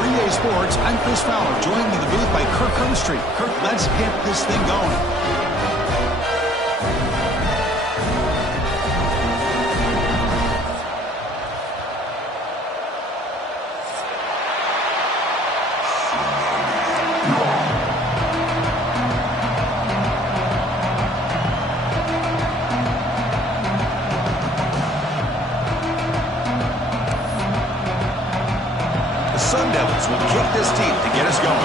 For EA Sports, I'm Chris Fowler, joined in the booth by Kirk Street. Kirk, let's get this thing going. Sun Devils will kick this team to get us going.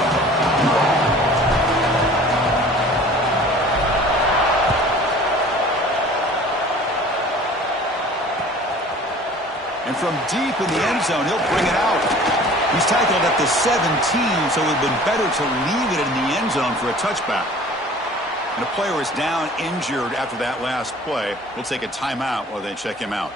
And from deep in the end zone, he'll bring it out. He's tackled at the 17, so it would have been better to leave it in the end zone for a touchback. And the player is down injured after that last play. We'll take a timeout while they check him out.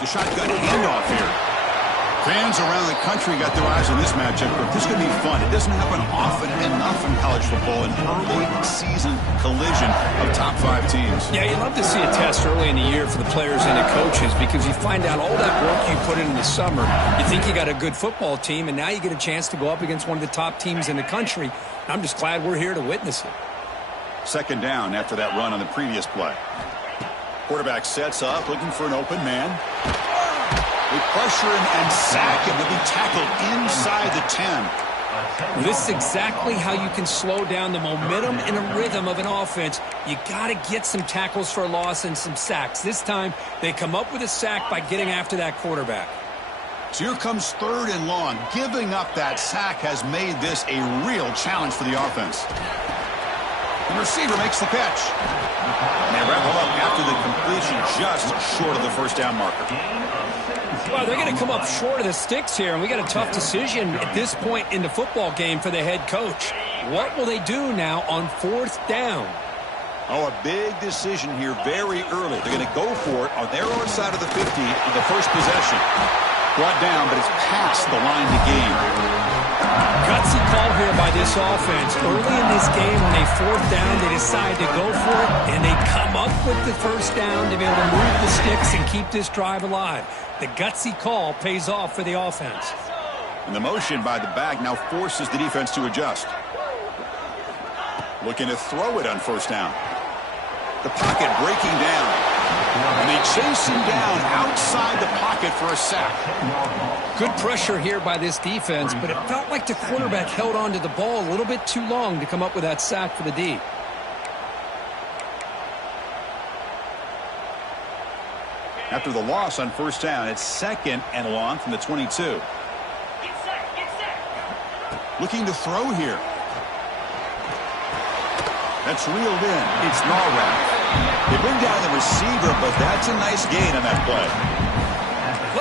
The shotgun handoff here. Fans around the country got their eyes on this matchup, but this is going to be fun. It doesn't happen often enough in college football, an early season collision of top 5 teams. Yeah, you love to see a test early in the year for the players and the coaches because you find out all that work you put in the summer. You think you got a good football team, and now you get a chance to go up against one of the top teams in the country. I'm just glad we're here to witness it. Second down after that run on the previous play. Quarterback sets up, looking for an open man. They pressure him and sack him. He'll be tackled inside the 10. Well, this is exactly how you can slow down the momentum and a rhythm of an offense. You got to get some tackles for a loss and some sacks. This time, they come up with a sack by getting after that quarterback. So here comes 3rd and long. Giving up that sack has made this a real challenge for the offense. The receiver makes the catch. And they wrap him up after the completion just short of the first down marker. Well, they're going to come up short of the sticks here, and we got a tough decision at this point in the football game for the head coach. What will they do now on 4th down? Oh, a big decision here very early. They're going to go for it on their own side of the 50 on the first possession. Brought down, but it's past the line to gain. Gutsy call here by this offense. Early in this game, when they 4th down, they decide to go for it, and they come up with the first down to be able to move the sticks and keep this drive alive. The gutsy call pays off for the offense. And the motion by the back now forces the defense to adjust. Looking to throw it on first down. The pocket breaking down. And they chase him down outside the pocket for a sack. Good pressure here by this defense, but it felt like the quarterback held on to the ball a little bit too long to come up with that sack for the D. After the loss on first down, it's 2nd and long from the 22. Looking to throw here. That's reeled in. It's Narwhal. They bring down the receiver, but that's a nice gain on that play.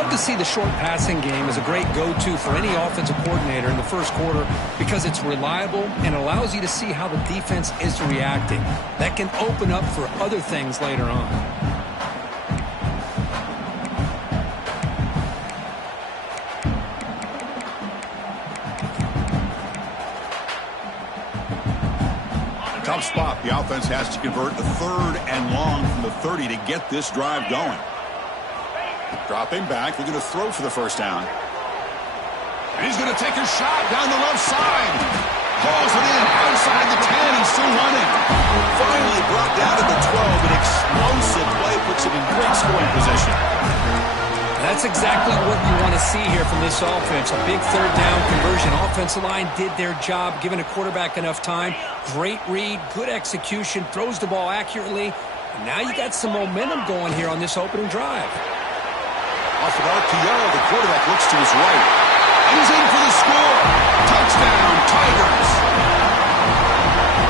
Love to see the short passing game as a great go-to for any offensive coordinator in the first quarter because it's reliable and allows you to see how the defense is reacting. That can open up for other things later on. Tough spot. The offense has to convert the 3rd and long from the 30 to get this drive going. Dropping back, looking to throw for the first down. And he's going to take a shot down the left side. Hauls it in outside the 10 and still running. Finally brought down to the 12. An explosive play puts him in great scoring position. That's exactly what you want to see here from this offense. A big 3rd down conversion. Offensive line did their job, giving a quarterback enough time. Great read, good execution, throws the ball accurately. And now you got some momentum going here on this opening drive. Off of RPO, the quarterback looks to his right. And he's in for the score. Touchdown, Tigers.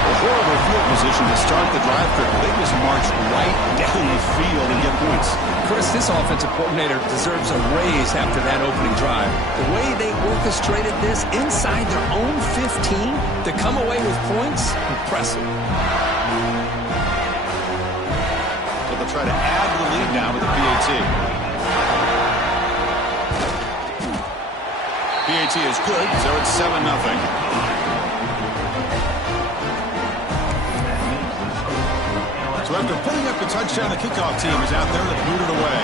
A horrible field position to start the drive. They just march right down the field and get points. Chris, this offensive coordinator deserves a raise after that opening drive. The way they orchestrated this inside their own 15 to come away with points, impressive. So they'll try to add to the lead now with the PAT. PAT is good, so it's 7-0. So after putting up the touchdown, the kickoff team is out there to boot it away.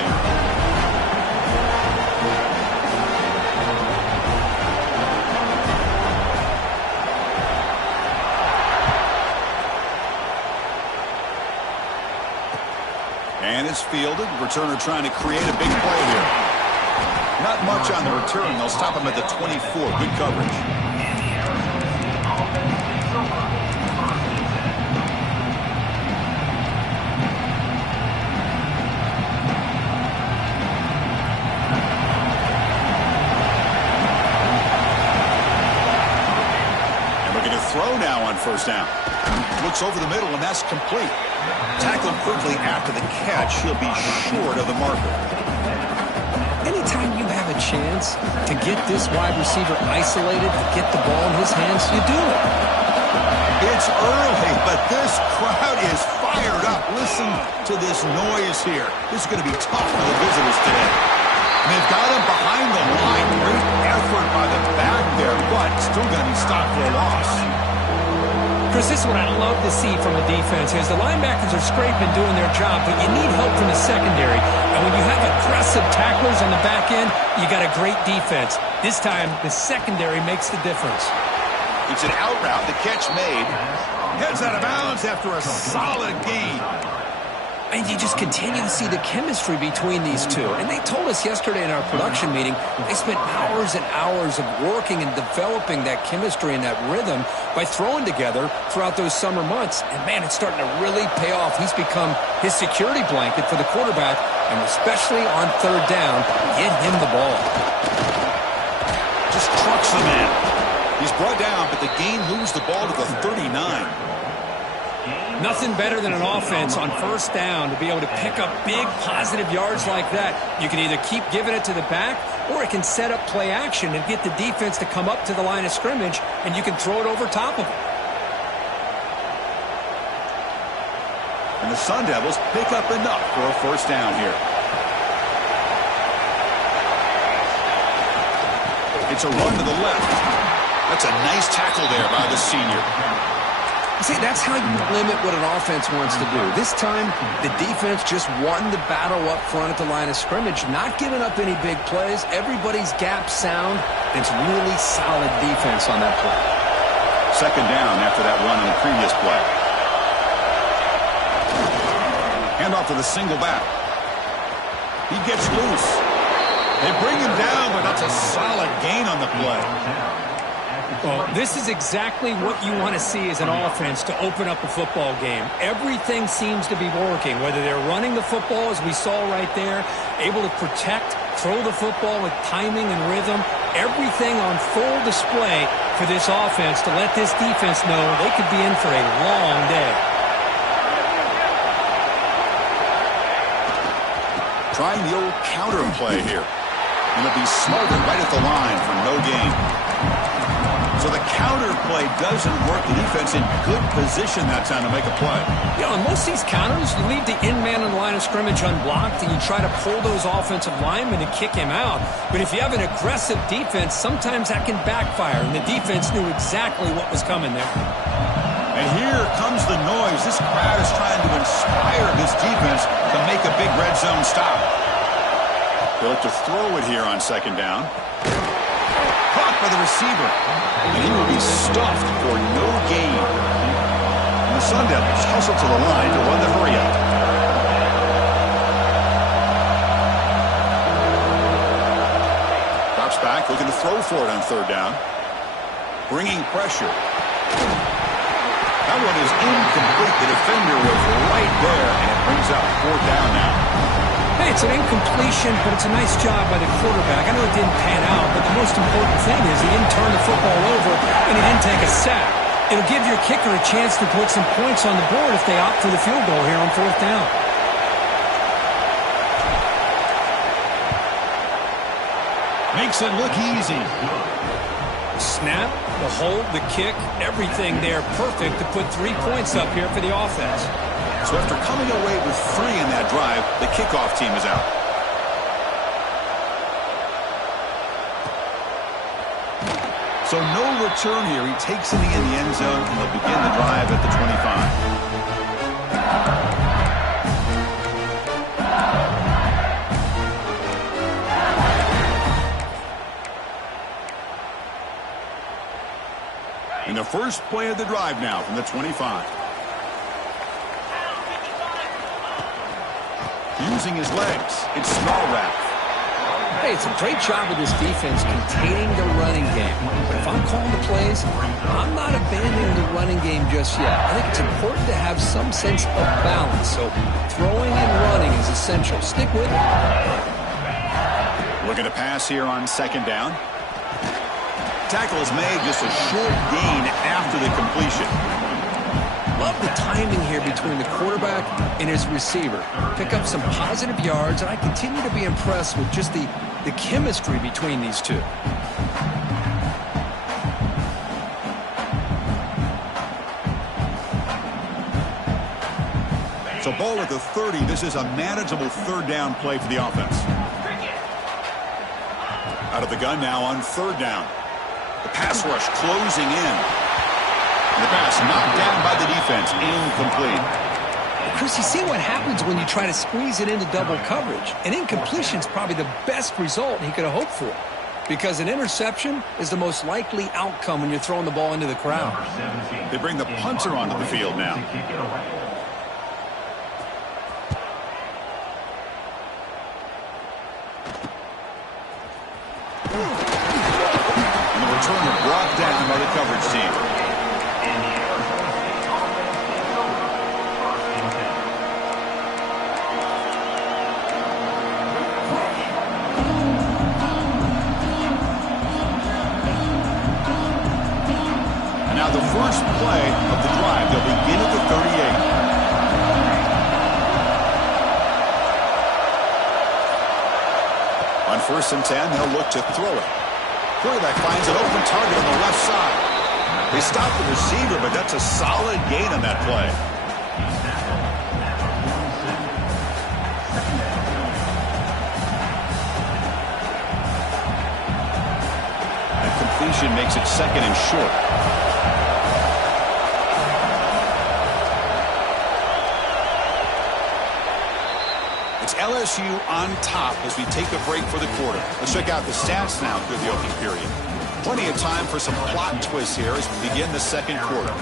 And it's fielded. Returner trying to create a big play here. Not much on the return. They'll stop him at the 24. Good coverage. And looking to throw now on first down. Looks over the middle, and that's complete. Tackled quickly after the catch. He'll be short of the marker. Anytime you have a chance to get this wide receiver isolated and get the ball in his hands, you do it. It's early, but this crowd is fired up. Listen to this noise here. This is going to be tough for the visitors today. And they've got him behind the line. Great effort by the back there, but still going to be stopped for a loss. Chris, this is what I love to see from a defense is the linebackers are scraping, doing their job, but you need help from the secondary. And when you have aggressive tacklers on the back end, you got a great defense. This time, the secondary makes the difference. It's an out route. The catch made. Heads out of bounds after a solid gain. And you just continue to see the chemistry between these two. And they told us yesterday in our production meeting, they spent hours and hours of working and developing that chemistry and that rhythm by throwing together throughout those summer months. And, man, it's starting to really pay off. He's become his security blanket for the quarterback, and especially on third down, get him the ball. Just trucks the man. He's brought down, but the gain moves the ball to the 39. Nothing better than an offense on first down to be able to pick up big positive yards like that. You can either keep giving it to the back, or it can set up play action and get the defense to come up to the line of scrimmage, and you can throw it over top of it. And the Sun Devils pick up enough for a first down here. It's a run to the left. That's a nice tackle there by the senior. See, that's how you limit what an offense wants to do. This time, the defense just won the battle up front at the line of scrimmage, not giving up any big plays. Everybody's gap sound. It's really solid defense on that play. Second down after that run on the previous play. Hand off to the single back. He gets loose. They bring him down, but that's a solid gain on the play. Well, this is exactly what you want to see as an offense to open up a football game. Everything seems to be working, whether they're running the football, as we saw right there, able to protect, throw the football with timing and rhythm, everything on full display for this offense to let this defense know they could be in for a long day. Trying the old counter play here. And it'll be smothered right at the line for no gain. So the counter play doesn't work. The defense in good position that time to make a play. You know, in most of these counters, you leave the in man on the line of scrimmage unblocked, and you try to pull those offensive linemen and kick him out. But if you have an aggressive defense, sometimes that can backfire, and the defense knew exactly what was coming there. And here comes the noise. This crowd is trying to inspire this defense to make a big red zone stop. They'll look to throw it here on second down. Caught by the receiver. And he will be stuffed for no gain. And the Sun Devils hustle to the line to run the hurry-up. Drops back, looking to throw for it on third down. Bringing pressure. That one is incomplete. The defender was right there, and it brings up fourth down now. Hey, it's an incompletion, but it's a nice job by the quarterback. I know it didn't pan out, but the most important thing is he didn't turn the football over, and he didn't take a sack. It'll give your kicker a chance to put some points on the board if they opt for the field goal here on fourth down. Makes it look easy. Snap, the hold, the kick, everything there perfect to put 3 points up here for the offense. So after coming away with 3 in that drive, the kickoff team is out. So no return here. He takes it in the end zone, and they'll begin the drive at the 25. And the first play of the drive now from the 25. Using his legs, it's Smallrath. Hey, it's a great job of this defense containing the running game. But if I'm calling the plays, I'm not abandoning the running game just yet. I think it's important to have some sense of balance. So throwing and running is essential. Stick with it. Looking to pass here on second down. Tackle is made, just a short gain after the completion. Love the timing here between the quarterback and his receiver. Pick up some positive yards, and I continue to be impressed with just the chemistry between these two. So ball at the 30. This is a manageable third down play for the offense. Out of the gun now on third down. The pass rush closing in. And the pass knocked down by the defense. Incomplete. Chris, you see what happens when you try to squeeze it into double coverage. An incompletion is probably the best result he could have hoped for, because an interception is the most likely outcome when you're throwing the ball into the crowd. They bring the punter onto the field now. And the returner brought down by the coverage team. First play of the drive. They'll begin at the 38. On 1st and 10, they'll look to throw it. Quarterback finds an open target on the left side. They stop the receiver, but that's a solid gain on that play. That completion makes it second and short. It's LSU on top as we take a break for the quarter. Let's check out the stats now through the opening period. Plenty of time for some plot twists here as we begin the second quarter.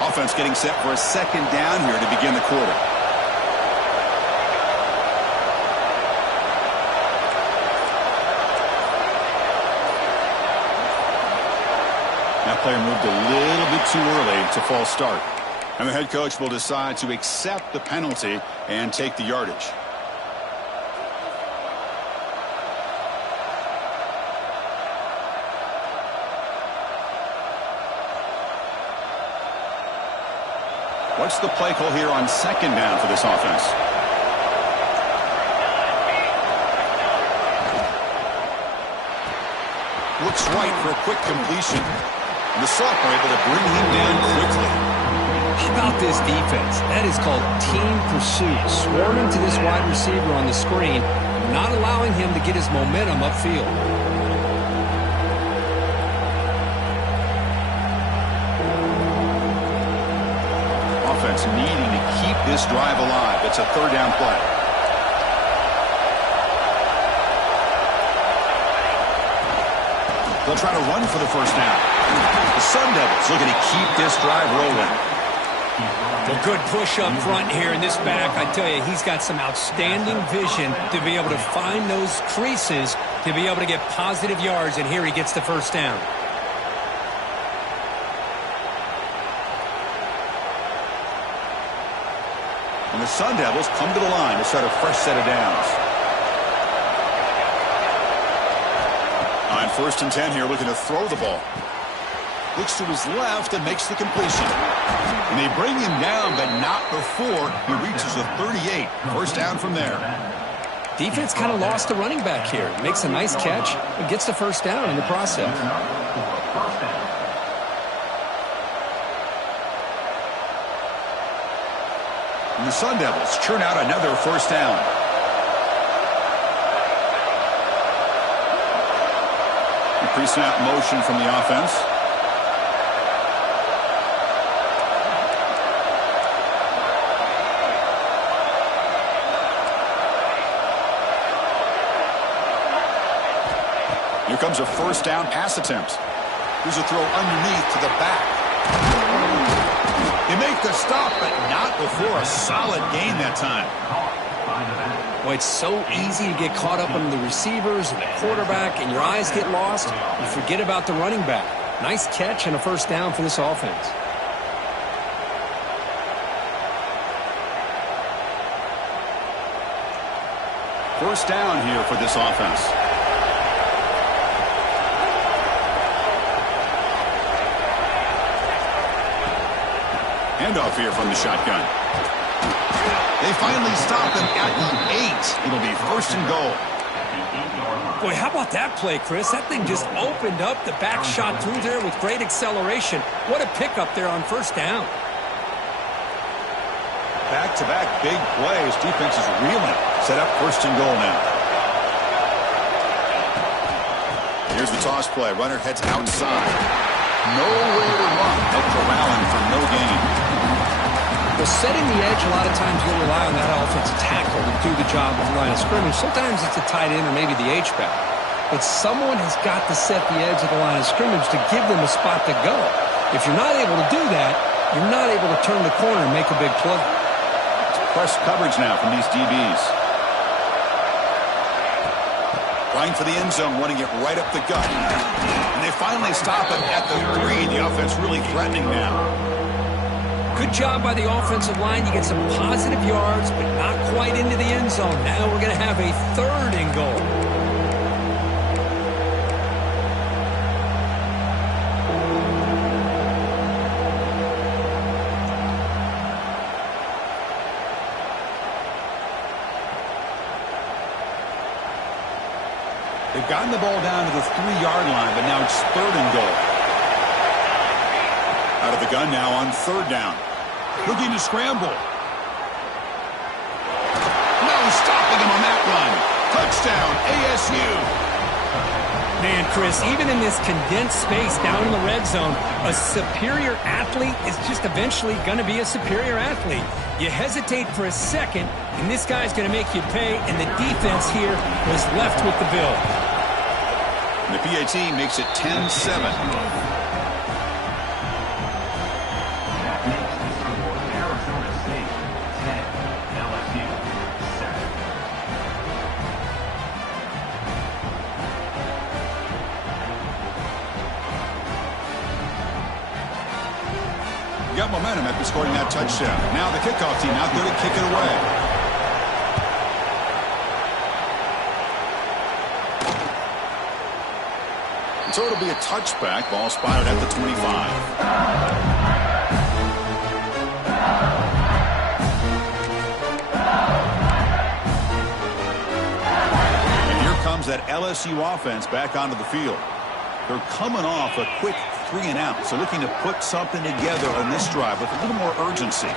Offense getting set for a second down here to begin the quarter. That player moved a little bit too early to false start. And the head coach will decide to accept the penalty and take the yardage. What's the play call here on second down for this offense? Looks right for a quick completion. And the sophomore able to bring him down quickly. How about this defense? That is called team pursuit. Swarming to this wide receiver on the screen, not allowing him to get his momentum upfield. Offense needing to keep this drive alive. It's a third down play. They'll try to run for the first down. The Sun Devils looking to keep this drive rolling. Well, good push up front here in this back. I tell you, he's got some outstanding vision to be able to find those creases, to be able to get positive yards, and here he gets the first down. And the Sun Devils come to the line to start a fresh set of downs. On 1st and 10 here, looking to throw the ball. Looks to his left and makes the completion. And they bring him down, but not before he reaches the 38. First down from there. Defense kind of lost the running back here. Makes a nice catch and gets the first down in the process. And the Sun Devils churn out another first down. Pre-snap motion from the offense. Here comes a first down pass attempt. Here's a throw underneath to the back. They make the stop, but not before a solid gain that time. Boy, it's so easy to get caught up on the receivers and the quarterback, and your eyes get lost. You forget about the running back. Nice catch and a first down for this offense. First down here for this offense. Handoff here from the shotgun. They finally stop him at the 8. It'll be first and goal. Boy, how about that play, Chris? That thing just opened up. The back shot through there with great acceleration. What a pickup there on first down. Back-to-back big plays. Defense is reeling. Set up first and goal now. Here's the toss play. Runner heads outside. Nowhere to run. They're corralling for no gain. Well, setting the edge, a lot of times you'll rely on that offensive tackle to do the job of the line of scrimmage. Sometimes it's a tight end or maybe the H-back. But someone has got to set the edge of the line of scrimmage to give them a spot to go. If you're not able to do that, you're not able to turn the corner and make a big play. It's press coverage now from these DBs. Trying for the end zone, running it right up the gut. And they finally stop it at the 3. The offense really threatening now. Good job by the offensive line. You get some positive yards, but not quite into the end zone. Now we're going to have a third and goal. They've gotten the ball down to the 3-yard line, but now it's third and goal. Out of the gun now on third down. Looking to scramble. No stopping him on that run. Touchdown, ASU. Man, Chris, even in this condensed space down in the red zone, a superior athlete is just eventually going to be a superior athlete. You hesitate for a second, and this guy's going to make you pay, and the defense here was left with the bill. And the PAT makes it 10-7. Got momentum after scoring that touchdown. Now the kickoff team out there to kick it away. And so it'll be a touchback. Ball spotted at the 25. And here comes that LSU offense back onto the field. They're coming off a quick 3-and-out, so looking to put something together on this drive with a little more urgency.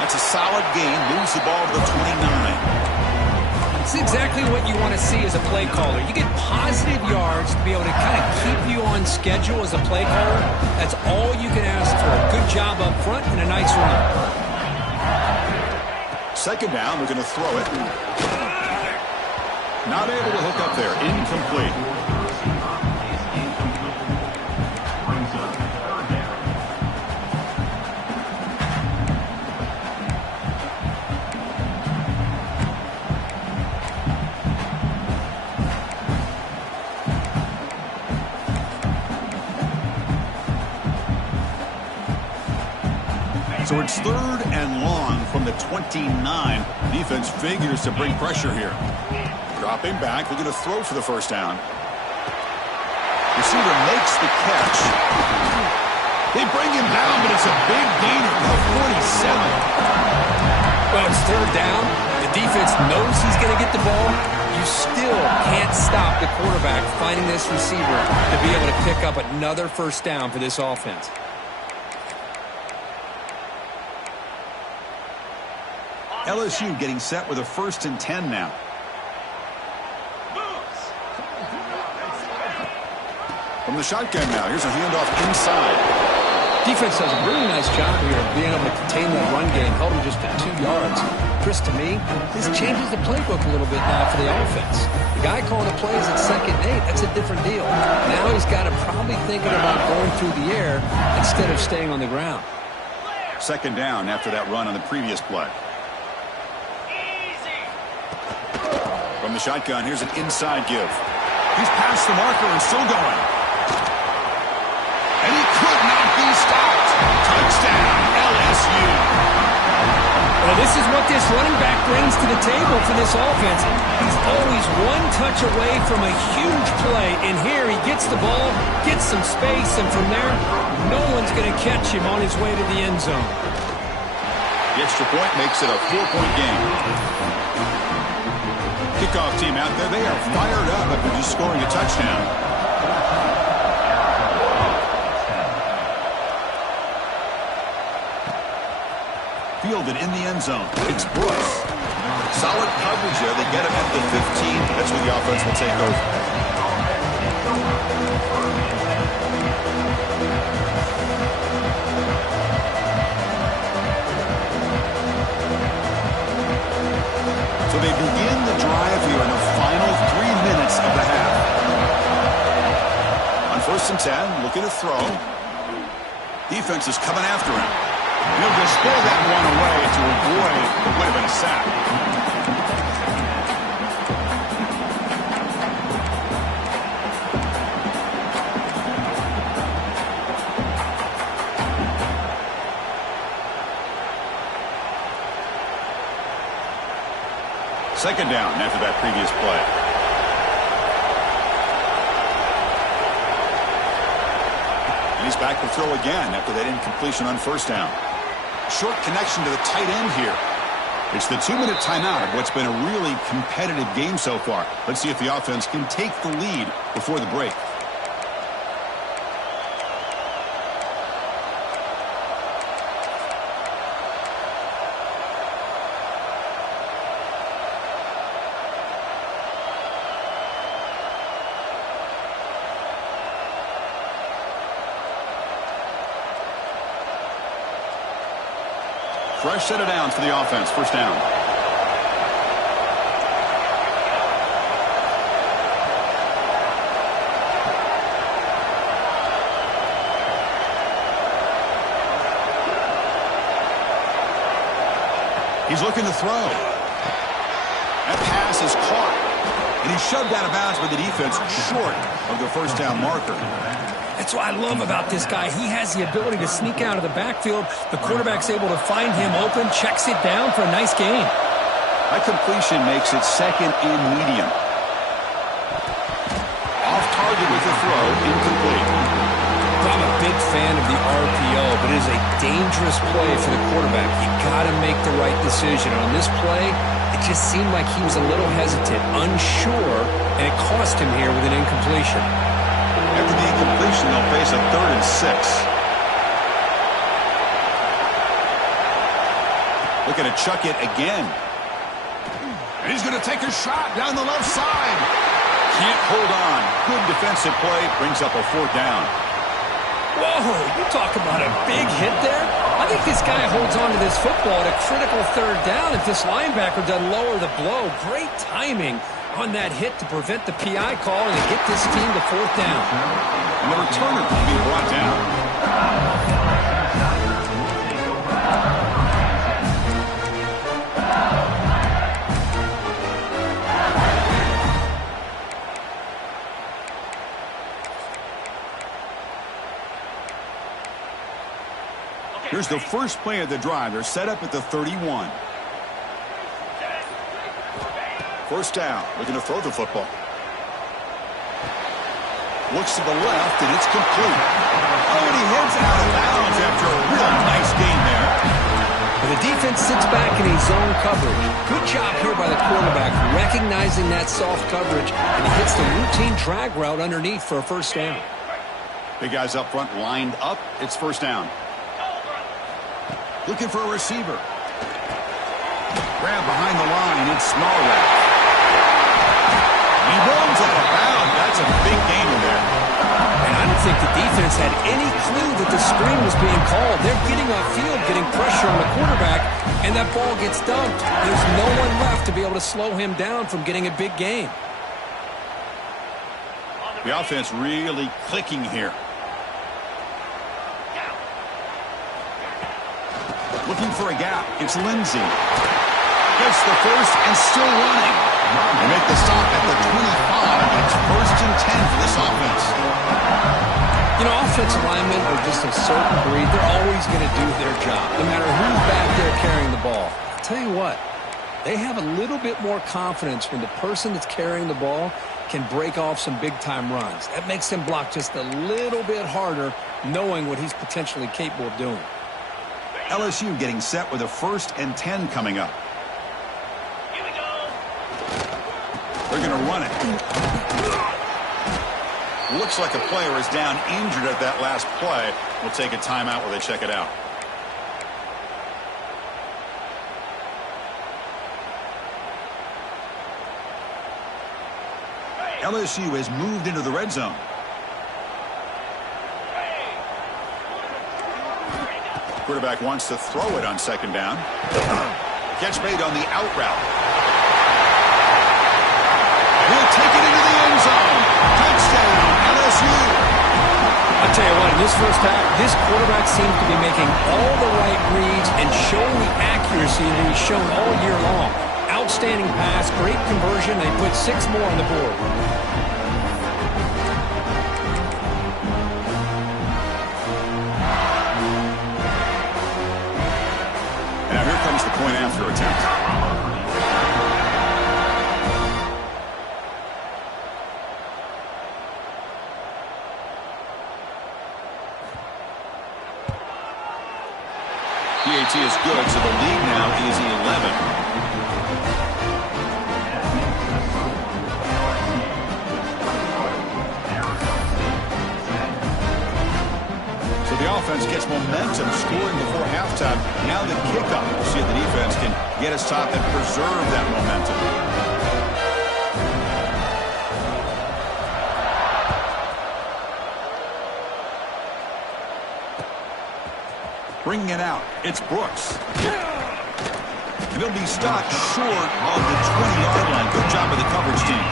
That's a solid gain, moves the ball to the 29. It's exactly what you want to see as a play caller. You get positive yards to be able to kind of keep you on schedule as a play caller. That's all you can ask for. A good job up front and a nice run. Second down, we're going to throw it. Not able to hook up there, incomplete. So it's third and long from the 29. Defense figures to bring pressure here. Dropping back, they're going to throw for the first down. Receiver makes the catch. They bring him down, but it's a big gainer to the 47. Well, it's third down. The defense knows he's going to get the ball. You still can't stop the quarterback finding this receiver to be able to pick up another first down for this offense. LSU getting set with a 1st and 10 now. From the shotgun now, here's a handoff inside. Defense does a really nice job here of being able to contain that run game. Held him just at 2 yards. Chris, to me, this changes the playbook a little bit now for the offense. The guy calling the plays at 2nd and 8, that's a different deal. Now he's got to probably thinking about going through the air instead of staying on the ground. 2nd down after that run on the previous play. From the shotgun, here's an inside give. He's past the marker and still going. And he could not be stopped. Touchdown, LSU. Well, this is what this running back brings to the table for this offense. He's always one touch away from a huge play. And here he gets the ball, gets some space, and from there, no one's going to catch him on his way to the end zone. The extra point makes it a 4-point game. Kickoff team out there, they are fired up after just scoring a touchdown. Fielded in the end zone. It's Brooks. Solid coverage there. They get him at the 15. That's where the offense will take over. So they begin the drive here in the final 3 minutes of the half. On 1st and 10, looking to throw. Defense is coming after him. He'll just pull that one away to avoid what would have been a sack. Second down after that previous play. And he's back to throw again after that incompletion on 1st down. Short connection to the tight end here. It's the 2-minute timeout of what's been a really competitive game so far. Let's see if the offense can take the lead before the break. Fresh set of downs for the offense. 1st down. He's looking to throw. That pass is caught. And he's shoved out of bounds by the defense short of the 1st down marker. That's what I love about this guy. He has the ability to sneak out of the backfield. The quarterback's able to find him open, checks it down for a nice gain. That completion makes it 2nd and medium. Off target with the throw, incomplete. I'm a big fan of the RPO, but it is a dangerous play for the quarterback. You got to make the right decision. On this play, it just seemed like he was a little hesitant, unsure, and it cost him here with an incompletion. After the incompletion, they'll face a 3rd and 6. Looking to chuck it again. And he's going to take a shot down the left side. Can't hold on. Good defensive play. Brings up a 4th down. Whoa, you talk about a big hit there. I think this guy holds on to this football at a critical 3rd down if this linebacker doesn't lower the blow. Great timing on that hit to prevent the PI call and to get this team to 4th down. And the returner will be brought down. Here's the first play of the drive. They're set up at the 31. 1st down. Looking to throw the football. Looks to the left, and it's complete. Oh, and he heads out of bounds after a real nice gain there. Well, the defense sits back in a zone coverage. Good job here by the quarterback, recognizing that soft coverage, and he hits the routine drag route underneath for a 1st down. Big guys up front lined up. It's 1st down. Looking for a receiver. Grab behind the line. It's small route. He runs out of bounds. That's a big gain in there. And screen was being called. They're getting upfield, getting pressure on the quarterback, and that ball gets dumped. There's no one left to be able to slow him down from getting a big gain. The offense really clicking here. Looking for a gap. It's Lindsey. Gets the first and still running. They make the stop at the 25. It's 1st and 10 for this offense. You know, offensive linemen are just a certain breed. They're always going to do their job, no matter who's back there carrying the ball. I'll tell you what, they have a little bit more confidence when the person that's carrying the ball can break off some big-time runs. That makes them block just a little bit harder, knowing what he's potentially capable of doing. LSU getting set with a 1st and 10 coming up. Here we go. They're going to run it. Looks like a player is down injured at that last play. We'll take a timeout while they check it out. LSU has moved into the red zone. Quarterback wants to throw it on 2nd down. Catch made on the out route. He'll take it into the end zone. Touchdown, LSU. I tell you what, in this first half, this quarterback seems to be making all the right reads and showing the accuracy that he's shown all year long. Outstanding pass, great conversion. They put 6 more on the board. Now here comes the point after attempt. PAT is good, so the lead now is 11. So the offense gets momentum, scoring before halftime. Now the kickoff. We'll see if the defense can get us top and preserve that momentum. Bringing it out, it's Brooks. And he'll be stopped short of the 20-yard line. Good job of the coverage team.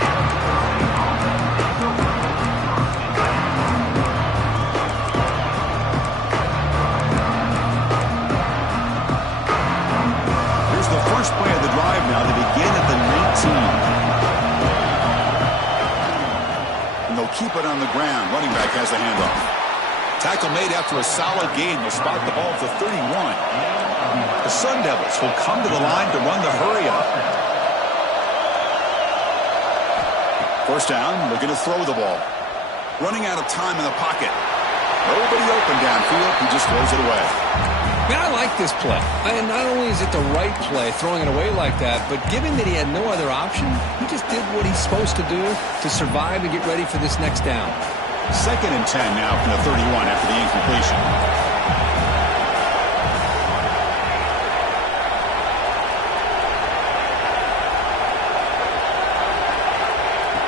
Here's the first play of the drive now. They begin at the 19. And they'll keep it on the ground. Running back has the handoff. Tackle made after a solid gain. They'll spot the ball at the 31. The Sun Devils will come to the line to run the hurry-up. 1st down, they're going to throw the ball. Running out of time in the pocket. Nobody open downfield. He just throws it away. Man, I like this play. And not only is it the right play, throwing it away like that, but given that he had no other option, he just did what he's supposed to do to survive and get ready for this next down. 2nd and 10 now from the 31 after the incompletion.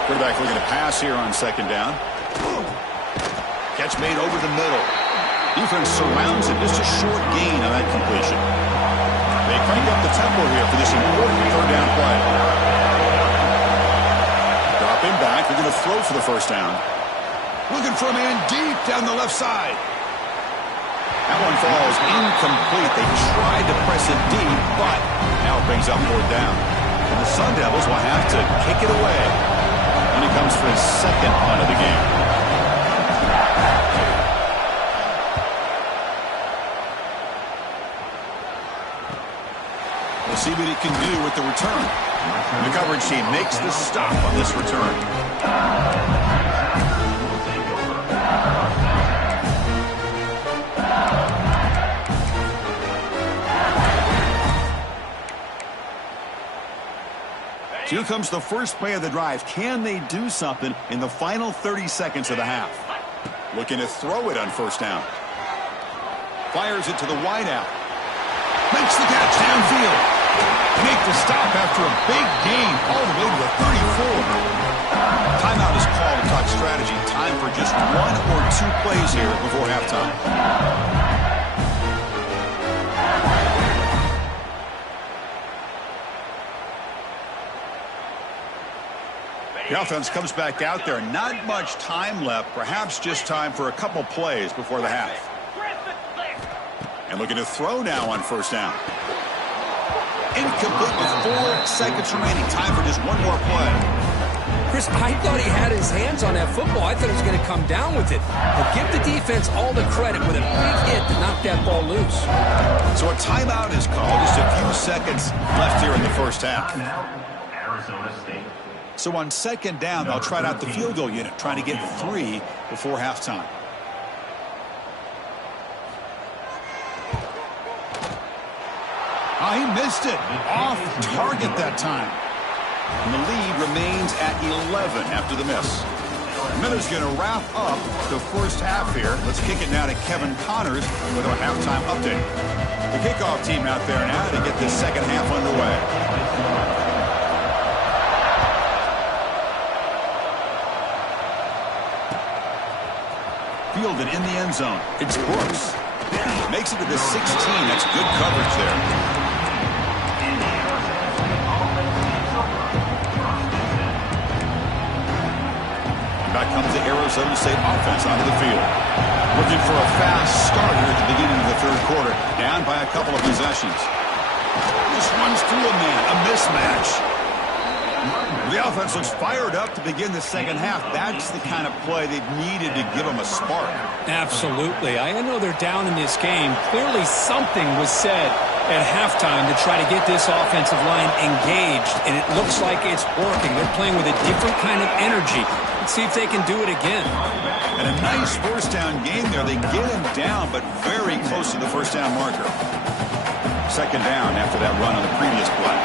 Quarterback looking to pass here on 2nd down. Catch made over the middle. Defense surrounds it. Just a short gain on that completion. They crank up the tempo here for this important 3rd down play. Dropping back. They're going to throw for the 1st down. Looking for a man deep down the left side. That one falls incomplete. They tried to press it deep, but now it brings up 4th down. And the Sun Devils will have to kick it away when he comes for his 2nd punt of the game. We'll see what he can do with the return. The coverage team makes the stop on this return. Here comes the first play of the drive. Can they do something in the final 30 seconds of the half? Looking to throw it on 1st down. Fires it to the wideout. Makes the catch downfield. Make the stop after a big gain all the way to the 34. Timeout is called to talk strategy. Time time for just 1 or 2 plays here before halftime. The offense comes back out there. Not much time left. Perhaps just time for a couple plays before the half. And looking to throw now on first down. Incomplete with 4 seconds remaining. Time for just 1 more play. Chris, I thought he had his hands on that football. I thought he was going to come down with it. But give the defense all the credit with a big hit to knock that ball loose. So a timeout is called. Just a few seconds left here in the first half. So on second down, they'll try out the field goal unit, trying to get 3 before halftime. Oh, he missed it. Off target that time. And the lead remains at 11 after the miss. Miller's going to wrap up the first half here. Let's kick it now to Kevin Connors with our halftime update. The kickoff team out there now to get this second half underway. Fielded in the end zone. It's Brooks. Makes it to the 16. That's good coverage there. And back comes the Arizona State offense onto the field. Looking for a fast start here at the beginning of the third quarter. Down by a couple of possessions. Just runs through a man. A mismatch. The offense looks fired up to begin the second half. That's the kind of play they've needed to give them a spark. Absolutely. I know they're down in this game. Clearly something was said at halftime to try to get this offensive line engaged, and it looks like it's working. They're playing with a different kind of energy. Let's see if they can do it again. And a nice first down game there. They get him down, but very close to the first down marker. Second down after that run on the previous play.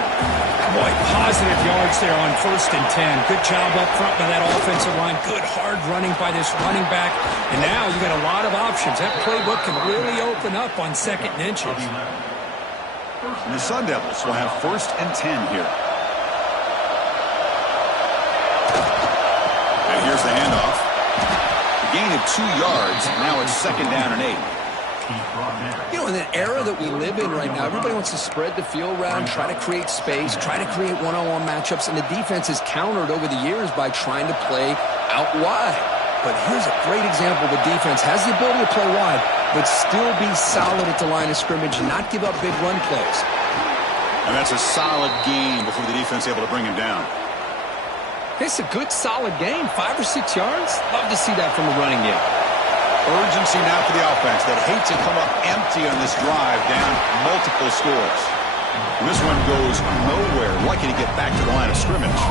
Boy, positive yards there on 1st and 10. Good job up front by that offensive line. Good hard running by this running back. And now you got a lot of options. That playbook can really open up on 2nd and inches. And the Sun Devils will have 1st and 10 here. And here's the handoff. A gain of 2 yards. Now it's 2nd down and 8. You know, in the era that we live in right now, everybody wants to spread the field around, try to create space, try to create one-on-one matchups, and the defense is countered over the years by trying to play out wide. But here's a great example. The defense has the ability to play wide, but still be solid at the line of scrimmage and not give up big run plays. And that's a solid game before the defense is able to bring him down. It's a good, solid game. 5 or 6 yards. Love to see that from the running game. Urgency now for the offense that hate to come up empty on this drive, down multiple scores. And this one goes nowhere. Lucky to get back to the line of scrimmage.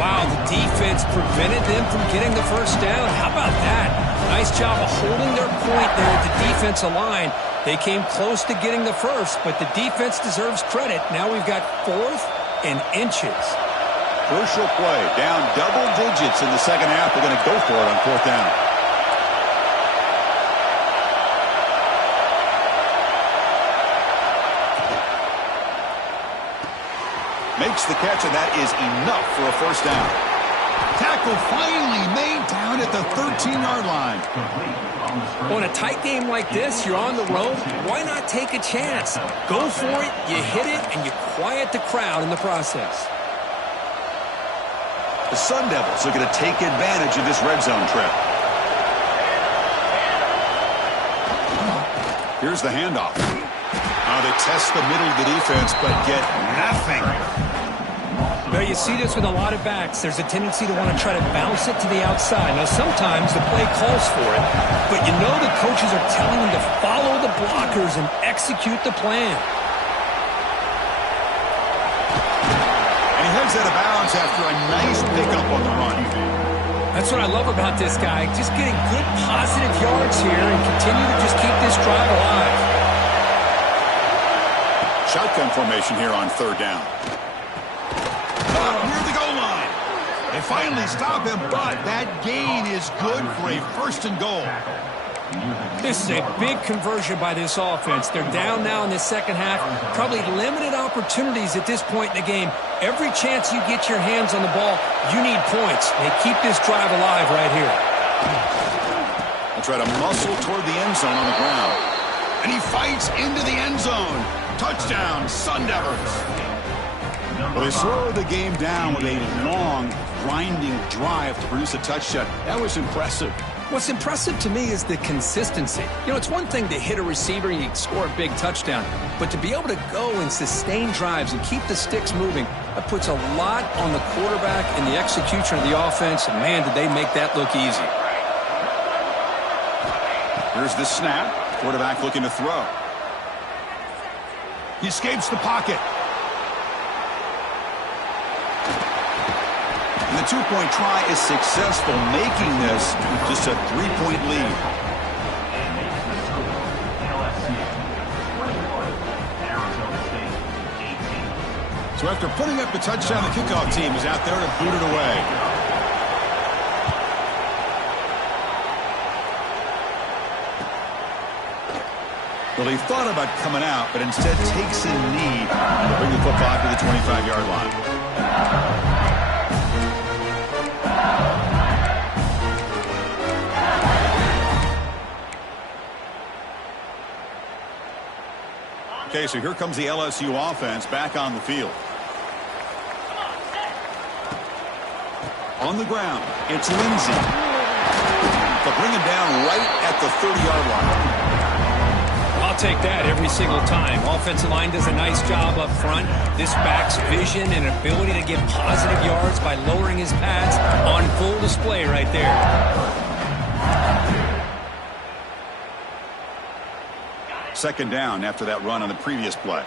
Wow, the defense prevented them from getting the first down. How about that? Nice job of holding their point there at the defensive line. They came close to getting the first, but the defense deserves credit. Now we've got 4th and inches. Crucial play. Down double digits in the second half. They're going to go for it on 4th down. Makes the catch, and that is enough for a first down. Tackle finally made down at the 13-yard line. On a tight game like this, you're on the road. Why not take a chance? Go for it, you hit it, and you quiet the crowd in the process. The Sun Devils are going to take advantage of this red zone trip. Here's the handoff. They test the middle of the defense, but get nothing. Well, you see this with a lot of backs. There's a tendency to want to try to bounce it to the outside. Now, sometimes the play calls for it, but you know the coaches are telling them to follow the blockers and execute the plan. And he heads out of bounds after a nice pickup on the run. That's what I love about this guy. Just getting good positive yards here and continue to just keep this drive alive. Shotgun formation here on 3rd down. Near the goal line. They finally stop him, but that gain is good for a 1st and goal. This is a big conversion by this offense. They're down now in the second half. Probably limited opportunities at this point in the game. Every chance you get your hands on the ball, you need points. They keep this drive alive right here. They'll try to muscle toward the end zone on the ground. And he fights into the end zone. Touchdown, Sun Devils. Well, they slowed the game down with a long, grinding drive to produce a touchdown. That was impressive. What's impressive to me is the consistency. You know, it's one thing to hit a receiver and you score a big touchdown, but to be able to go and sustain drives and keep the sticks moving, that puts a lot on the quarterback and the execution of the offense, and man, did they make that look easy. Here's the snap. Quarterback looking to throw. He escapes the pocket. And the two-point try is successful, making this just a three-point lead. So after putting up the touchdown, the kickoff team is out there to boot it away. Well, he thought about coming out, but instead takes a knee to bring the football to the 25-yard line. Okay, so here comes the LSU offense back on the field. On the ground, it's Lindsey. They'll bring him down right at the 30-yard line. I'll take that every single time. Offensive line does a nice job up front. This back's vision and ability to get positive yards by lowering his pads on full display right there. Second down after that run on the previous play.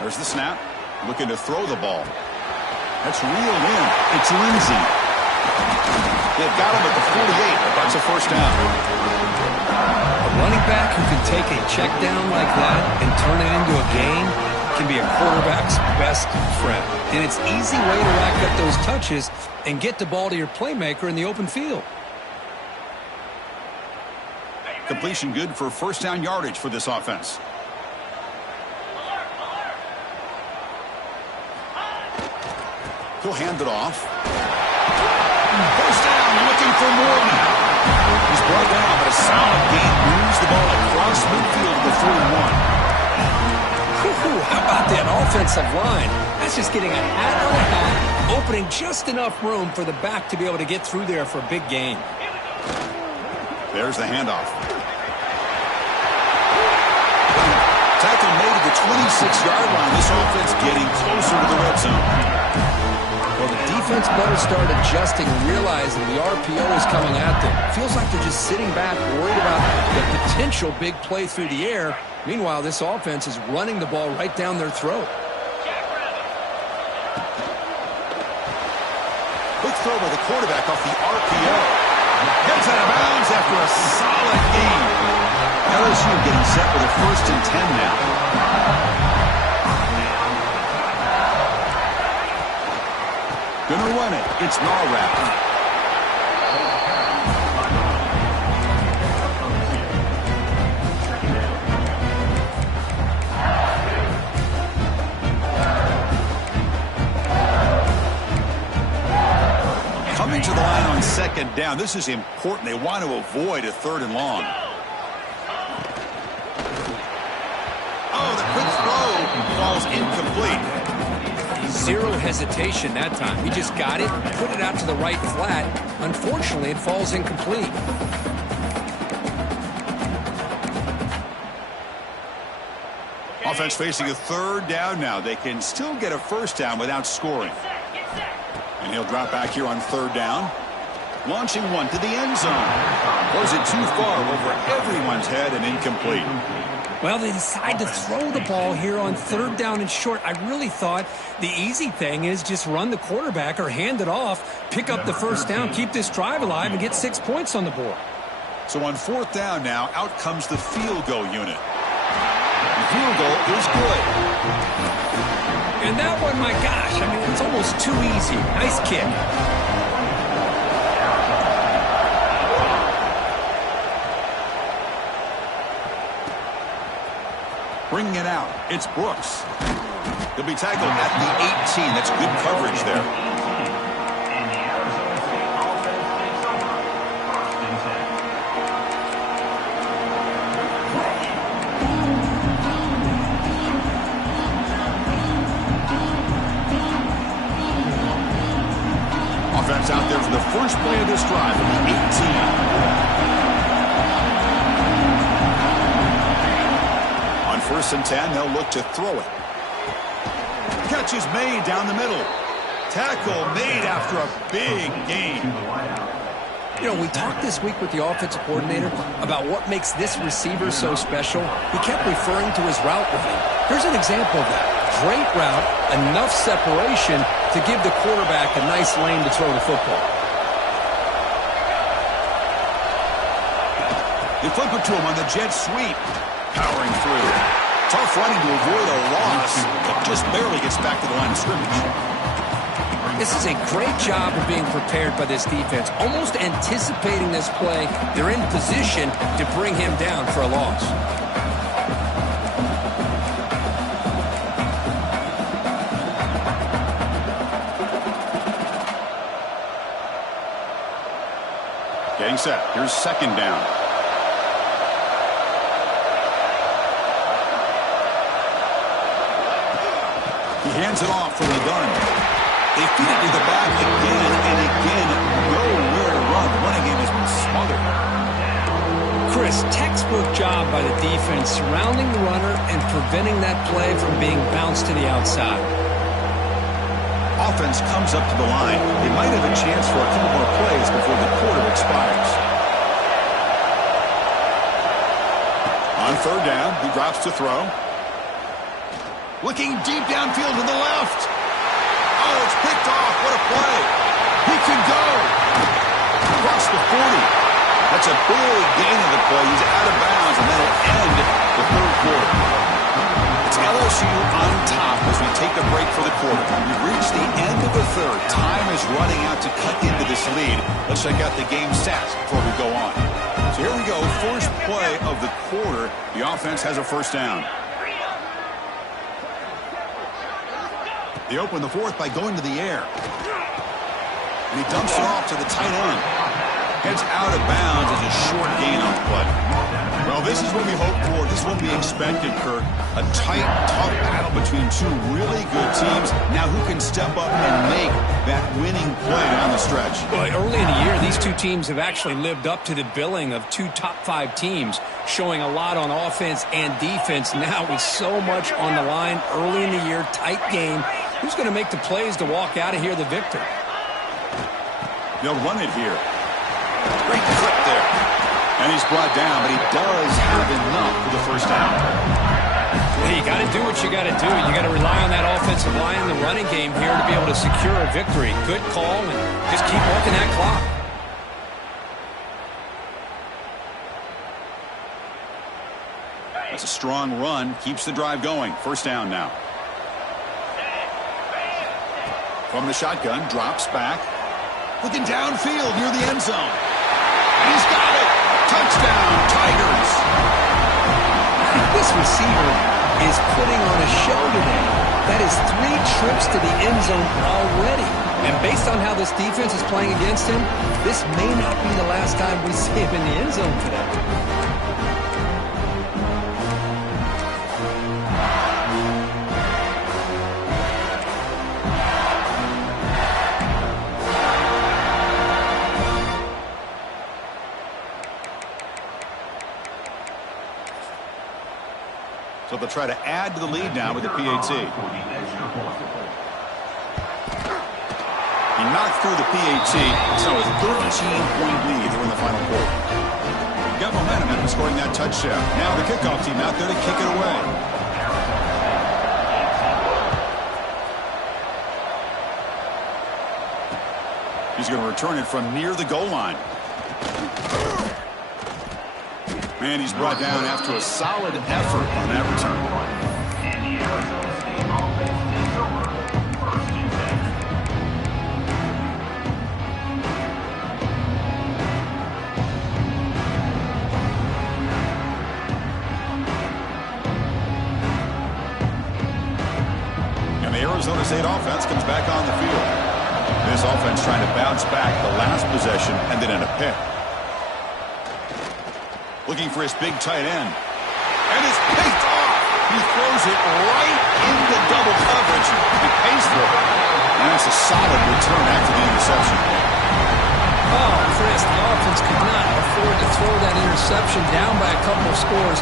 There's the snap. Looking to throw the ball. That's reeled in. It's Lindsey. They've got him at the 48, but that's a first down. A running back who can take a check down like that and turn it into a gain can be a quarterback's best friend. And it's an easy way to rack up those touches and get the ball to your playmaker in the open field. Completion good for first down yardage for this offense. He'll hand it off. First down, looking for more now. He's brought down, but a solid gain moves the ball across midfield to the 41. How about that offensive line? That's just getting a hat on a hat, opening just enough room for the back to be able to get through there for a big gain. There's the handoff. Tackle made at the 26-yard line. This offense getting closer to the red zone. Well, the defense better start adjusting and realizing the RPO is coming at them. Feels like they're just sitting back, worried about the potential big play through the air. Meanwhile, this offense is running the ball right down their throat. Quick throw by the quarterback off the RPO. Gets out of bounds after a solid gain. LSU getting set with a 1st and 10 now. Gonna run it. It's Norrap. Coming to the line on second down. This is important. They want to avoid a 3rd and long. Oh, the quick throw falls incomplete. Zero hesitation that time. He just got it, put it out to the right flat. Unfortunately, it falls incomplete. Offense facing a 3rd down now. They can still get a 1st down without scoring. And he'll drop back here on 3rd down. Launching one to the end zone. Throws it too far over everyone's head and incomplete. Well, they decide to throw the ball here on 3rd down and short. I really thought the easy thing is just run the quarterback or hand it off, pick up the 1st down, keep this drive alive, and get 6 points on the board. So on 4th down now, out comes the field goal unit. The field goal is good. And that one, my gosh, I mean, it's almost too easy. Nice kick. bringing it out. It's Brooks. He'll be tackled at the 18. That's good coverage there. Offense out there for the first play of this drive from the 18. On 1st and 10, they'll look to throw it. Catch is made down the middle. Tackle made after a big gain. You know, we talked this week with the offensive coordinator about what makes this receiver so special. He kept referring to his route running. Here's an example of that. Great route, enough separation to give the quarterback a nice lane to throw the football. They flip it to him on the jet sweep. Powering through. Tough running to avoid a loss, but just barely gets back to the line of scrimmage. This is a great job of being prepared by this defense. Almost anticipating this play, they're in position to bring him down for a loss. Getting set. Here's 2nd down. He hands it off for the gun. They feed it to the back again and again. Nowhere to run. The running game has been smothered. Chris, textbook job by the defense surrounding the runner and preventing that play from being bounced to the outside. Offense comes up to the line. They might have a chance for a couple more plays before the quarter expires. On 3rd down, he drops to throw. Looking deep downfield to the left. Oh, it's picked off. What a play. He could go. Across the 40. That's a big gain of the play. He's out of bounds, and that'll end the 3rd quarter. It's LSU on top as we take a break for the quarter. We've reached the end of the 3rd. Time is running out to cut into this lead. Let's check out the game stats before we go on. So here we go. First play of the quarter. The offense has a 1st down. They open the 4th by going to the air. And he dumps it off to the tight end. Heads out of bounds as a short gain on the play. Well, this is what we hoped for. This is what we expected, Kirk. A tight, tough battle between two really good teams. Now who can step up and make that winning play down the stretch? Well, early in the year, these two teams have actually lived up to the billing of two top-5 teams, showing a lot on offense and defense. Now with so much on the line early in the year, tight game. Who's going to make the plays to walk out of here the victor? They'll run it here. Great clip there. And he's brought down, but he does have enough for the 1st down. Well, you got to do what you got to do. You got to rely on that offensive line and the running game here to be able to secure a victory. Good call, and just keep working that clock. That's a strong run. Keeps the drive going. 1st down now. From the shotgun, drops back. Looking downfield near the end zone. He's got it. Touchdown, Tigers. This receiver is putting on a show today. That is 3 trips to the end zone already. And based on how this defense is playing against him, this may not be the last time we see him in the end zone today. So they'll try to add to the lead now with the PAT. He knocked through the PAT. It's now a 13-point lead here in the final quarter. Got momentum after scoring that touchdown. Now the kickoff team out there to kick it away. He's going to return it from near the goal line. And he's brought down after a solid effort on that return. State offense comes back on the field. This offense trying to bounce back the last possession, ended in a pick. Looking for his big tight end. And it's picked off. He throws it right into double coverage and pays for it. And that's a solid return after the interception. Oh, Chris, the offense could not afford to throw that interception down by a couple of scores.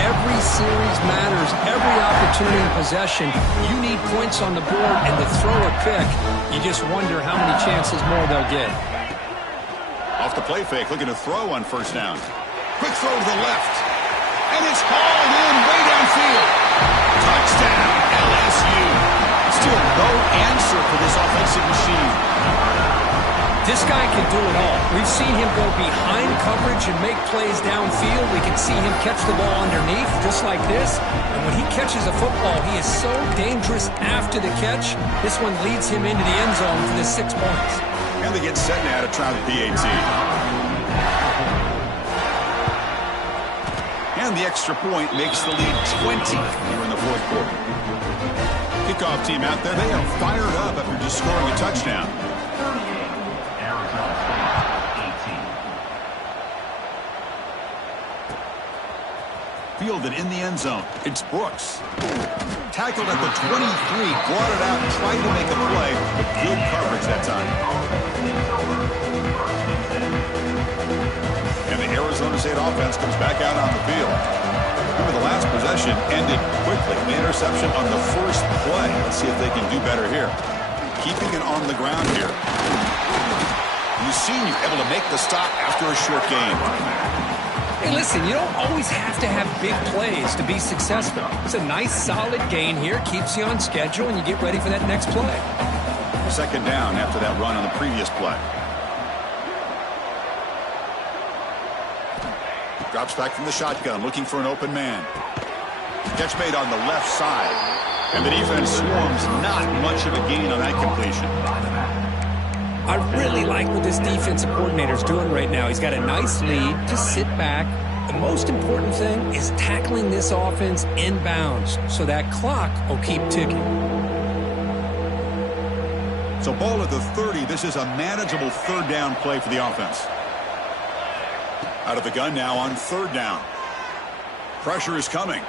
Every series matters. Every opportunity in possession. You need points on the board, and to throw a pick, you just wonder how many chances more they'll get. Off the play fake, looking to throw on first down. Quick throw to the left. And it's hauled in way downfield. Touchdown, LSU. Still no answer for this offensive machine. This guy can do it all. We've seen him go behind coverage and make plays downfield. We can see him catch the ball underneath, just like this. And when he catches a football, he is so dangerous after the catch. This one leads him into the end zone for the 6 points. And they get set now to try the PAT. And the extra point makes the lead 20 here in the fourth quarter. Kickoff team out there, they are fired up after just scoring a touchdown. Fielded in the end zone. It's Brooks. Tackled at the 23, brought it out, tried to make a play, but good coverage that time. And the Arizona State offense comes back out on the field. Remember, the last possession ended quickly. The interception on the first play. Let's see if they can do better here. Keeping it on the ground here. You've seen you able to make the stop after a short game. Hey, listen, you don't always have to have big plays to be successful. It's a nice, solid gain here. Keeps you on schedule, and you get ready for that next play. Second down after that run on the previous play. Drops back from the shotgun, looking for an open man. Catch made on the left side. And the defense swarms, not much of a gain on that completion. I really like what this defensive coordinator is doing right now. He's got a nice lead. Just sit back. The most important thing is tackling this offense inbounds so that clock will keep ticking. So ball at the 30. This is a manageable third down play for the offense. Out of the gun now on third down. Pressure is coming.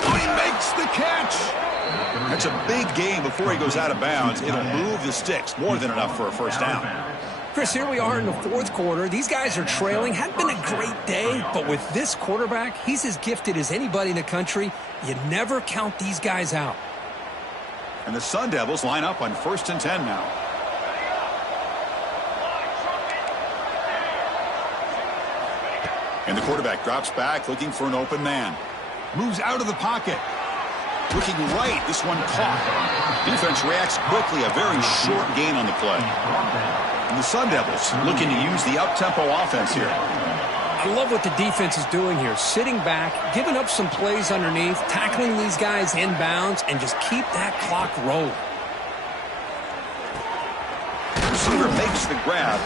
Oh, he makes the catch. That's a big gain before he goes out of bounds. It'll move the sticks. More than enough for a first down. Chris, here we are in the fourth quarter. These guys are trailing. Hadn't been a great day, but with this quarterback, he's as gifted as anybody in the country. You never count these guys out. And the Sun Devils line up on 1st and 10 now. And the quarterback drops back, looking for an open man. Moves out of the pocket. Looking right, this one caught. Defense reacts quickly, a very short gain on the play. And the Sun Devils looking to use the up-tempo offense here. I love what the defense is doing here. Sitting back, giving up some plays underneath, tackling these guys inbounds, and just keep that clock rolling. Receiver makes the grab.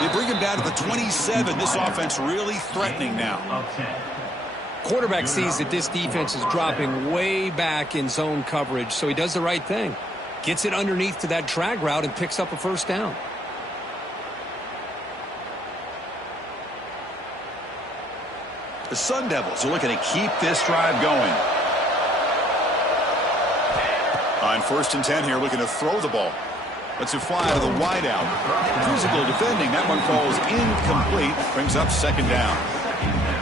They bring him down to the 27. This offense really threatening now. Quarterback sees that this defense is dropping way back in zone coverage, so he does the right thing. Gets it underneath to that drag route and picks up a first down. The Sun Devils are looking to keep this drive going. On 1st and 10 here, looking to throw the ball. Lets it fly to the wideout. Physical defending. That one falls incomplete. Brings up second down.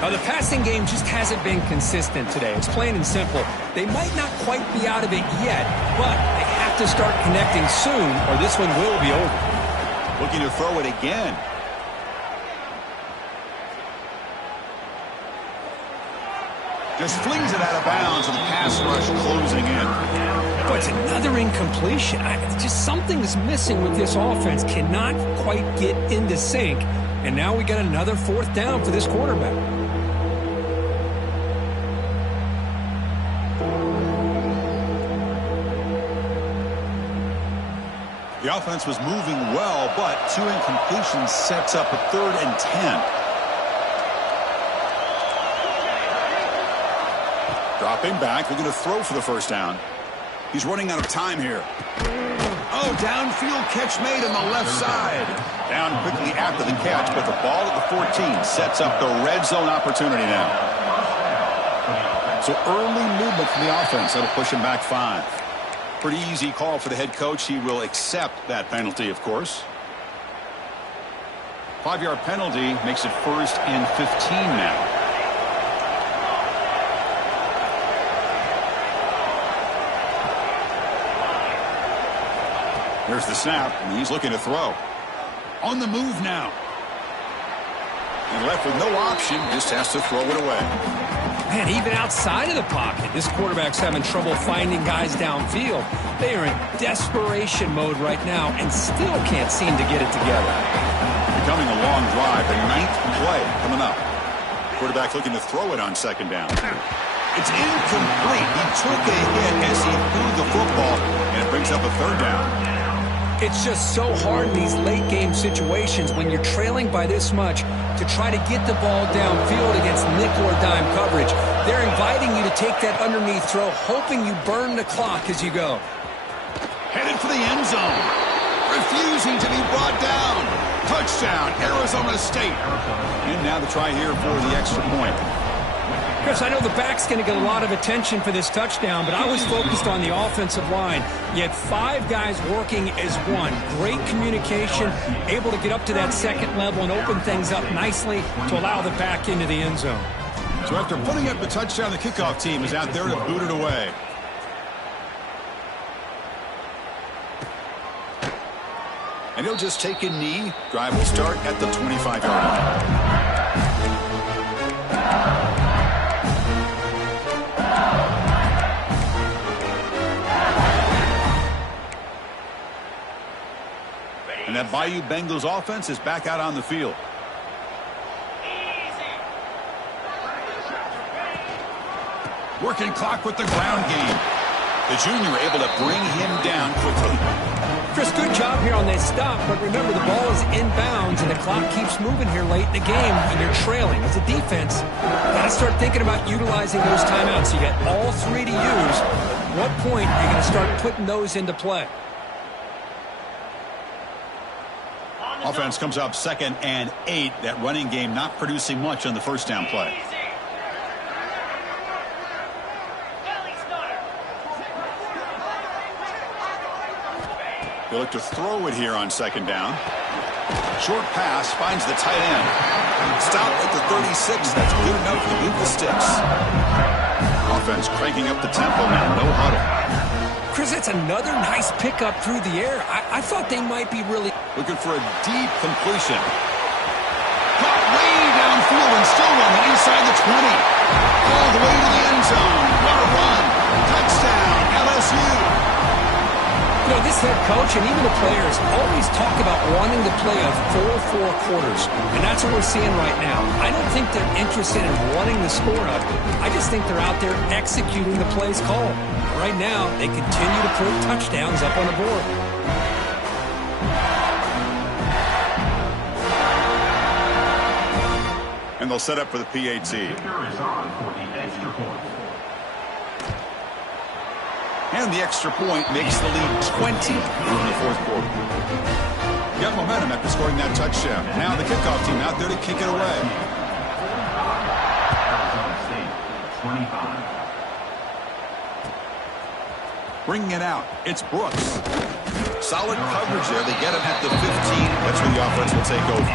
The passing game just hasn't been consistent today. It's plain and simple. They might not quite be out of it yet, but they have to start connecting soon or this one will be over. Looking to throw it again. Just flings it out of bounds and the pass rush closing in. But it's another incompletion. Just something is missing with this offense. Cannot quite get into sync. And now we got another fourth down for this quarterback. The offense was moving well, but 2 incompletions sets up a 3rd and 10. Dropping back, looking to throw for the first down. He's running out of time here. Oh, downfield catch made on the left side. Down quickly after the catch, but the ball at the 14 sets up the red zone opportunity now. So early movement from the offense. That'll push him back 5. Pretty easy call for the head coach. He will accept that penalty, of course. 5-yard penalty makes it 1st and 15 now. There's the snap, and he's looking to throw. On the move now. And left with no option, just has to throw it away. Man, even outside of the pocket, this quarterback's having trouble finding guys downfield. They are in desperation mode right now and still can't seem to get it together. Becoming a long drive, the 9th play coming up. Quarterback looking to throw it on 2nd down. It's incomplete. He took a hit as he threw the football, and it brings up a 3rd down. It's just so hard in these late-game situations when you're trailing by this much to try to get the ball downfield against nickel or dime coverage. They're inviting you to take that underneath throw, hoping you burn the clock as you go. Headed for the end zone. Refusing to be brought down. Touchdown, Arizona State. And now the try here for the extra point. Chris, I know the back's going to get a lot of attention for this touchdown, but I was focused on the offensive line. You had 5 guys working as one. Great communication, able to get up to that 2nd level and open things up nicely to allow the back into the end zone. So after putting up the touchdown, the kickoff team is out there to boot it away. And he'll just take a knee. Drive will start at the 25-yard line. And that Bayou Bengals offense is back out on the field. Working clock with the ground game. The junior able to bring him down quickly. Chris, good job here on that stop, but remember the ball is inbounds and the clock keeps moving here late in the game and you're trailing. As a defense, got to start thinking about utilizing those timeouts. You got all 3 to use. At what point are you going to start putting those into play? Offense comes up 2nd and 8. That running game not producing much on the 1st down play. They look to throw it here on 2nd down. Short pass finds the tight end. Stop at the 36. That's good enough to move the sticks. Offense cranking up the tempo now. No huddle. Chris, that's another nice pickup through the air. I thought they might be really looking for a deep completion. Caught way downfield and still running inside the 20. All the way to the end zone. What a run. Touchdown, LSU. You know, this head coach and even the players always talk about wanting to play a 4-4 quarters, and that's what we're seeing right now. I don't think they're interested in running the score up. I just think they're out there executing the plays called. Right now, they continue to put touchdowns up on the board. And they'll set up for the PAT. And the extra point makes the lead 20 in the 4th quarter. Got momentum after scoring that touchdown. Now the kickoff team out there to kick it away. Bringing it out, it's Brooks. Solid coverage there. They get him at the 15. That's where the offense will take over.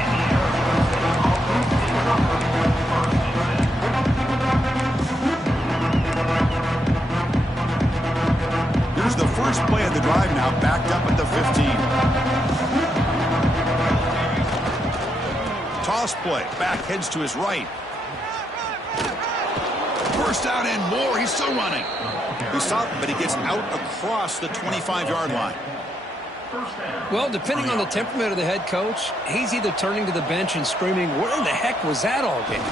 Here's the first play of the drive now, backed up at the 15. Toss play, back heads to his right. First out and more, he's still running. He stopped, but he gets out across the 25-yard line. Well, depending on the temperament of the head coach, he's either turning to the bench and screaming, where in the heck was that all game?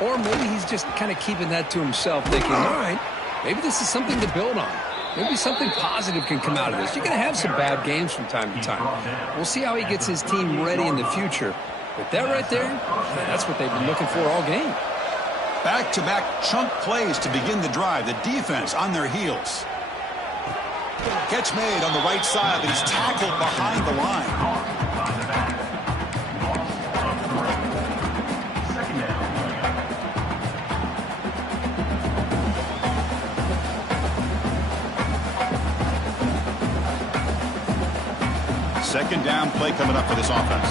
Or maybe he's just kind of keeping that to himself, thinking, all right, maybe this is something to build on. Maybe something positive can come out of this. You're going to have some bad games from time to time. We'll see how he gets his team ready in the future. But that right there, that's what they've been looking for all game. Back-to-back chunk plays to begin the drive. The defense on their heels. Catch made on the right side, but he's tackled behind the line. Second down play coming up for this offense.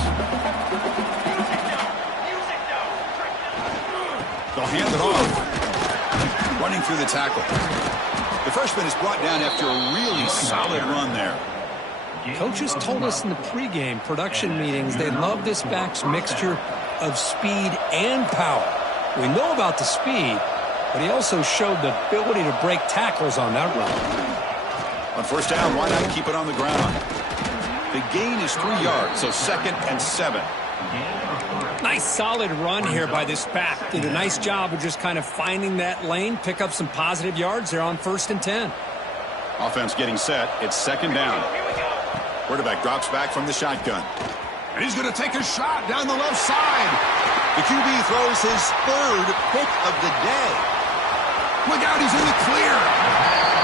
They'll hand it off. Running through the tackle. The freshman is brought down after a really solid run there. Coaches told us in the pregame production meetings they love this back's mixture of speed and power. We know about the speed, but he also showed the ability to break tackles on that run. On first down, why not keep it on the ground? The gain is 3 yards, so 2nd and 7. Nice solid run here by this back. Did a nice job of just kind of finding that lane, pick up some positive yards there on 1st and 10. Offense getting set. It's 2nd down. Quarterback drops back from the shotgun. And he's going to take a shot down the left side. The QB throws his 3rd pick of the day. Look out, he's in the clear.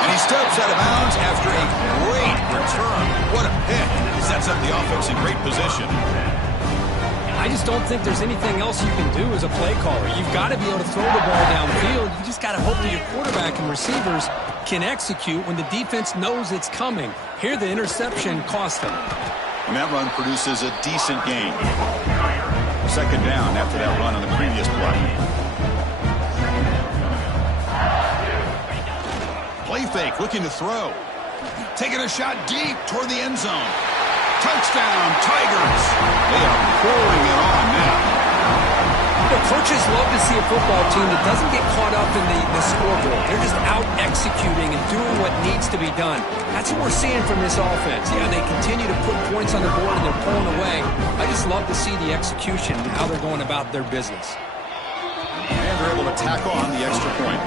And he steps out of bounds after a great return. What a pick. He sets up the offense in great position. I just don't think there's anything else you can do as a play caller. You've got to be able to throw the ball downfield. You just got to hope that your quarterback and receivers can execute when the defense knows it's coming. Here, the interception cost him. And that run produces a decent gain. 2nd down after that run on the previous play. Play fake, looking to throw. Taking a shot deep toward the end zone. Touchdown, Tigers. They are pouring it on now. The coaches love to see a football team that doesn't get caught up in the scoreboard. They're just out executing and doing what needs to be done. That's what we're seeing from this offense. Yeah, they continue to put points on the board and they're pulling away. I just love to see the execution and how they're going about their business. And they're able to tackle on the extra point.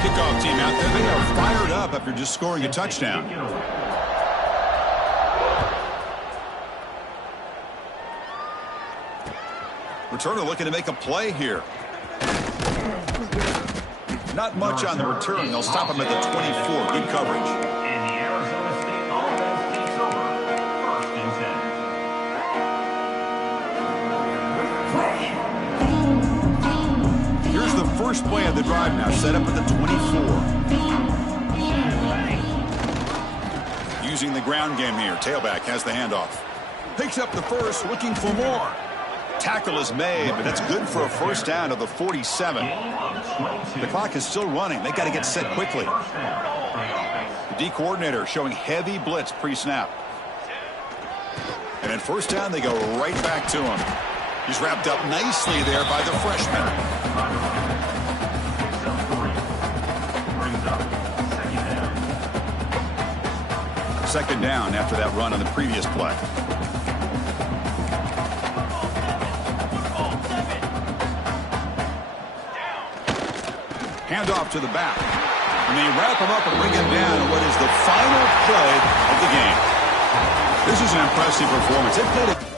Kickoff team out there. They are fired up after just scoring a touchdown. Returner looking to make a play here. Not much on the return. They'll stop him at the 24. Good coverage. Here's the first play of the drive now, set up at the 24. Using the ground game here. Tailback has the handoff. Picks up the first, looking for more. Tackle is made, but that's good for a first down of the 47. The clock is still running. They got to get set quickly. The D coordinator showing heavy blitz pre-snap. And at first down, they go right back to him. He's wrapped up nicely there by the freshman. Second down after that run on the previous play. Handoff to the back. And they wrap him up and bring him down in what is the final play of the game. This is an impressive performance. They played it.